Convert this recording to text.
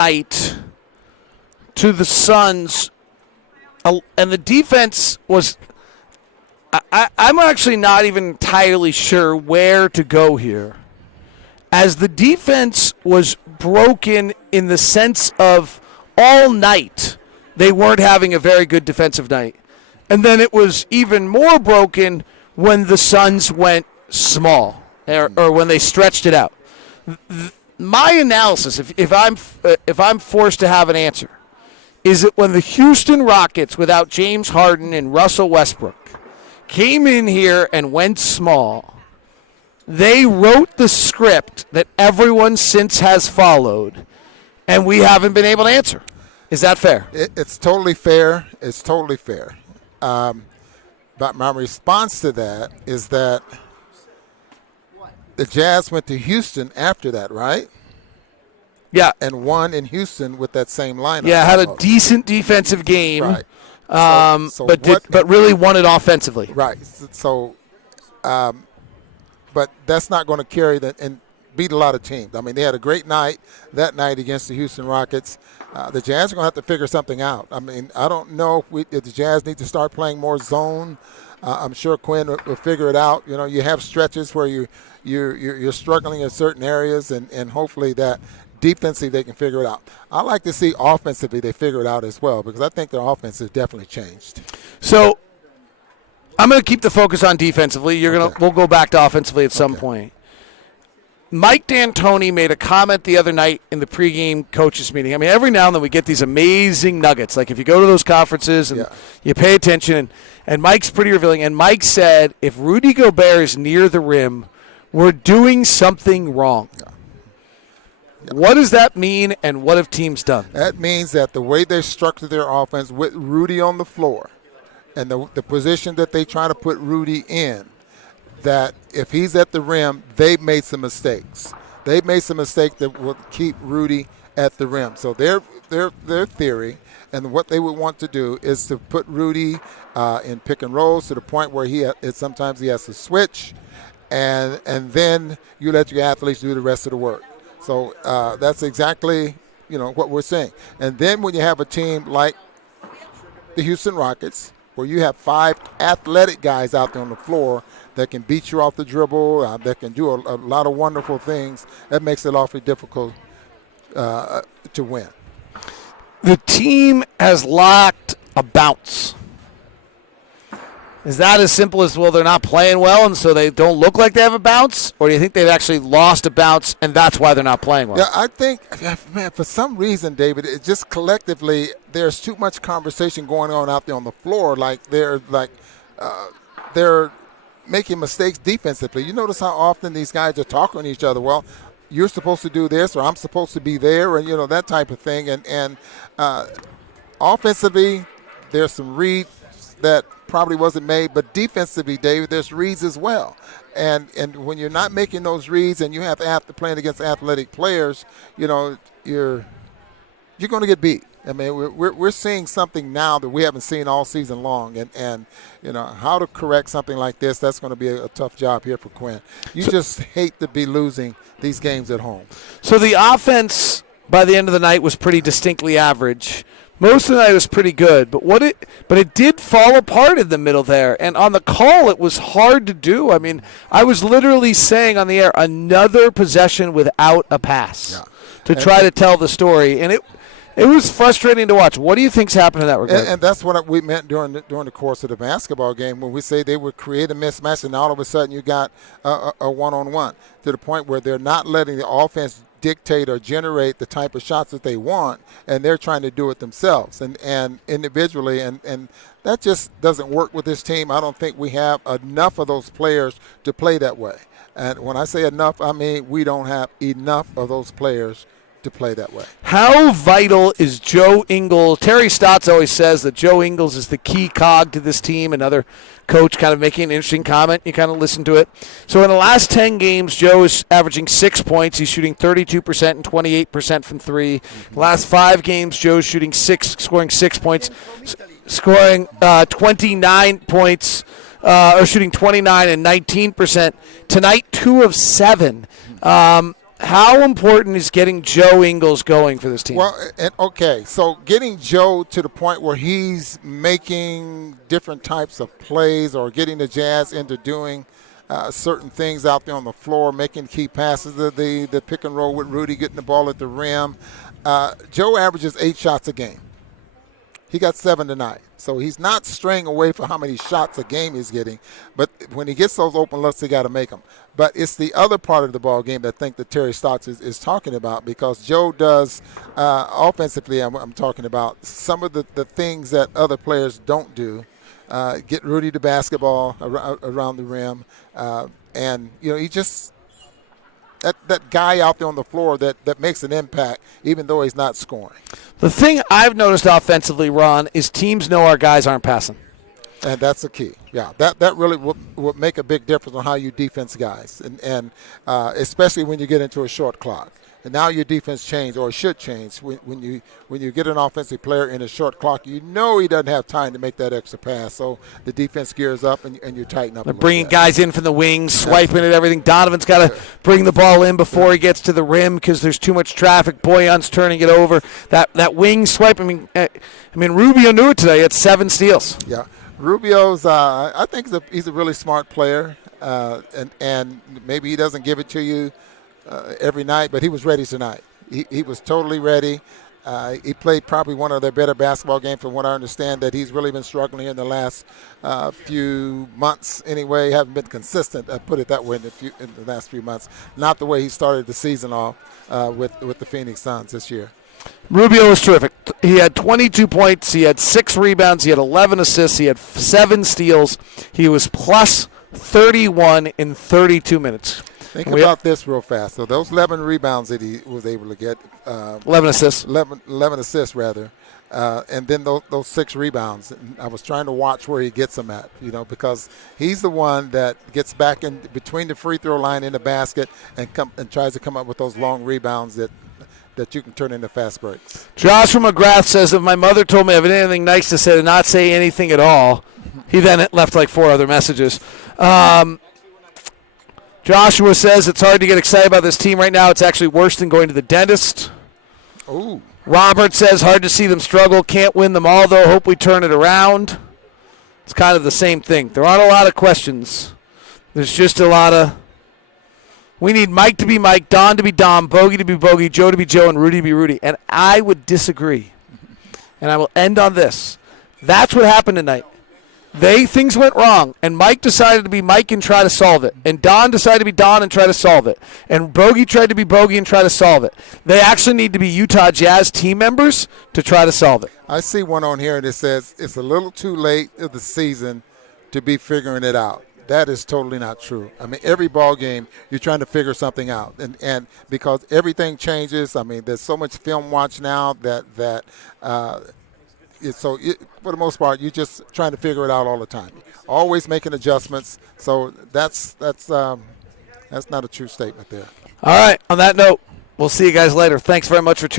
night to the Suns, and the defense was I'm actually not even entirely sure where to go here, as the defense was broken in the sense of all night they weren't having a very good defensive night. And then it was even more broken when the Suns went small or when they stretched it out. My analysis, if I'm forced to have an answer, is that when the Houston Rockets, without James Harden and Russell Westbrook, came in here and went small, they wrote the script that everyone since has followed, and we haven't been able to answer. Is that fair? It's totally fair. It's totally fair. But my response to that is that the Jazz went to Houston after that, right? Yeah. And won in Houston with that same lineup. Yeah, had a decent defensive game, right. but really won it offensively. Right. So, but that's not going to carry that and beat a lot of teams. I mean, they had a great night that night against the Houston Rockets. The Jazz are going to have to figure something out. I mean, I don't know if the Jazz need to start playing more zone. I'm sure Quinn will figure it out. You know, you have stretches where you're struggling in certain areas, and hopefully that defensively they can figure it out. I like to see offensively they figure it out as well, because I think their offense has definitely changed. So I'm going to keep the focus on defensively. We'll go back to offensively at some point. Mike D'Antoni made a comment the other night in the pregame coaches meeting. I mean, every now and then we get these amazing nuggets. Like if you go to those conferences and you pay attention, and Mike's pretty revealing. And Mike said, if Rudy Gobert is near the rim, we're doing something wrong. Yeah. What does that mean, and what have teams done? That means that the way they structure their offense with Rudy on the floor and the position that they try to put Rudy in, that if he's at the rim, they've made some mistakes. They've made some mistakes that will keep Rudy at the rim. So their theory and what they would want to do is to put Rudy in pick and rolls to the point where sometimes he has to switch, and then you let your athletes do the rest of the work. So that's exactly what we're saying. And then when you have a team like the Houston Rockets, where you have 5 athletic guys out there on the floor that can beat you off the dribble, that can do a lot of wonderful things, that makes it awfully difficult to win. The team has lacked a bounce. Is that as simple as, well, they're not playing well and so they don't look like they have a bounce? Or do you think they've actually lost a bounce and that's why they're not playing well? Yeah, I think, man, for some reason, David, it just collectively there's too much conversation going on out there on the floor. They're making mistakes defensively. You notice how often these guys are talking to each other. Well, you're supposed to do this, or I'm supposed to be there, and that type of thing. And offensively, there's some reads that probably wasn't made, but defensively, David, there's reads as well. And when you're not making those reads, and you have playing against athletic players, you're going to get beat. I mean, we're seeing something now that we haven't seen all season long, and how to correct something like this. That's going to be a tough job here for Quinn. You just hate to be losing these games at home. So the offense by the end of the night was pretty distinctly average. Most of the night was pretty good, but it did fall apart in the middle there. And on the call, it was hard to do. I mean, I was literally saying on the air, another possession without a pass to try to tell the story, and it was frustrating to watch. What do you think's happened in that regard? And that's what we meant during the course of the basketball game, when we say they would create a mismatch, and all of a sudden you got a one-on-one, to the point where they're not letting the offense dictate or generate the type of shots that they want, and they're trying to do it themselves and individually, and that just doesn't work with this team. I don't think we have enough of those players to play that way. And when I say enough, I mean we don't have enough of those players to play that way. How vital is Joe Ingles? Terry Stotts always says that Joe Ingles is the key cog to this team. Another coach kind of making an interesting comment. You kind of listen to it. So in the last 10 games, Joe is averaging 6 points. He's shooting 32% and 28% from three. Last 5 games, Joe's scoring 6 points, scoring 29 points, or shooting 29 and 19%. Tonight, 2 of 7. How important is getting Joe Ingles going for this team? Well, okay, so getting Joe to the point where he's making different types of plays or getting the Jazz into doing certain things out there on the floor, making key passes, the pick and roll with Rudy, getting the ball at the rim. Joe averages 8 shots a game. He got 7 tonight. So he's not straying away from how many shots a game he's getting. But when he gets those open looks, he got to make them. But it's the other part of the ball game that I think that Terry Stotts is talking about, because Joe does offensively, I'm talking about some of the things that other players don't do. Get Rudy the basketball around the rim. And, he just – that guy out there on the floor that makes an impact, even though he's not scoring. The thing I've noticed offensively, Ron, is teams know our guys aren't passing. And that's the key. Yeah, that really will make a big difference on how you defense guys, and especially when you get into a short clock. And now your defense changed, or it should change, when you get an offensive player in a short clock. He doesn't have time to make that extra pass, so the defense gears up and you tighten up. They're bringing guys in from the wings, swiping at everything. Donovan's got to bring the ball in before he gets to the rim because there's too much traffic. Boyan's turning it over. That wing swipe. I mean, Rubio knew it today. It's 7 steals. Yeah, Rubio's. I think he's a really smart player, and maybe he doesn't give it to you every night, but he was ready tonight. He was totally ready. He played probably one of their better basketball games, from what I understand, that he's really been struggling in the last few months anyway. Haven't been consistent, I put it that way, in the last few months. Not the way he started the season off with the Phoenix Suns this year. Rubio was terrific. He had 22 points. He had 6 rebounds. He had 11 assists. He had 7 steals. He was plus 31 in 32 minutes. Think about this real fast. So those 11 rebounds that he was able to get. 11 assists. 11 assists, rather. And then those 6 rebounds. And I was trying to watch where he gets them at, because he's the one that gets back in between the free throw line and the basket and tries to come up with those long rebounds that you can turn into fast breaks. Joshua McGrath says, if my mother told me I have anything nice to say, to not say anything at all. He then left like 4 other messages. Joshua says it's hard to get excited about this team right now. It's actually worse than going to the dentist. Ooh. Robert says hard to see them struggle. Can't win them all, though. Hope we turn it around. It's kind of the same thing. There aren't a lot of questions. There's just a lot of – we need Mike to be Mike, Don to be Dom, Bogey to be Bogey, Joe to be Joe, and Rudy to be Rudy. And I would disagree. And I will end on this. That's what happened tonight. Things went wrong, and Mike decided to be Mike and try to solve it. And Don decided to be Don and try to solve it. And Bogey tried to be Bogey and try to solve it. They actually need to be Utah Jazz team members to try to solve it. I see one on here that says it's a little too late of the season to be figuring it out. That is totally not true. I mean, every ball game, you're trying to figure something out. And because everything changes, I mean, there's so much film watch now that for the most part, you're just trying to figure it out all the time. Always making adjustments. So that's not a true statement there. All right. On that note, we'll see you guys later. Thanks very much for tuning in.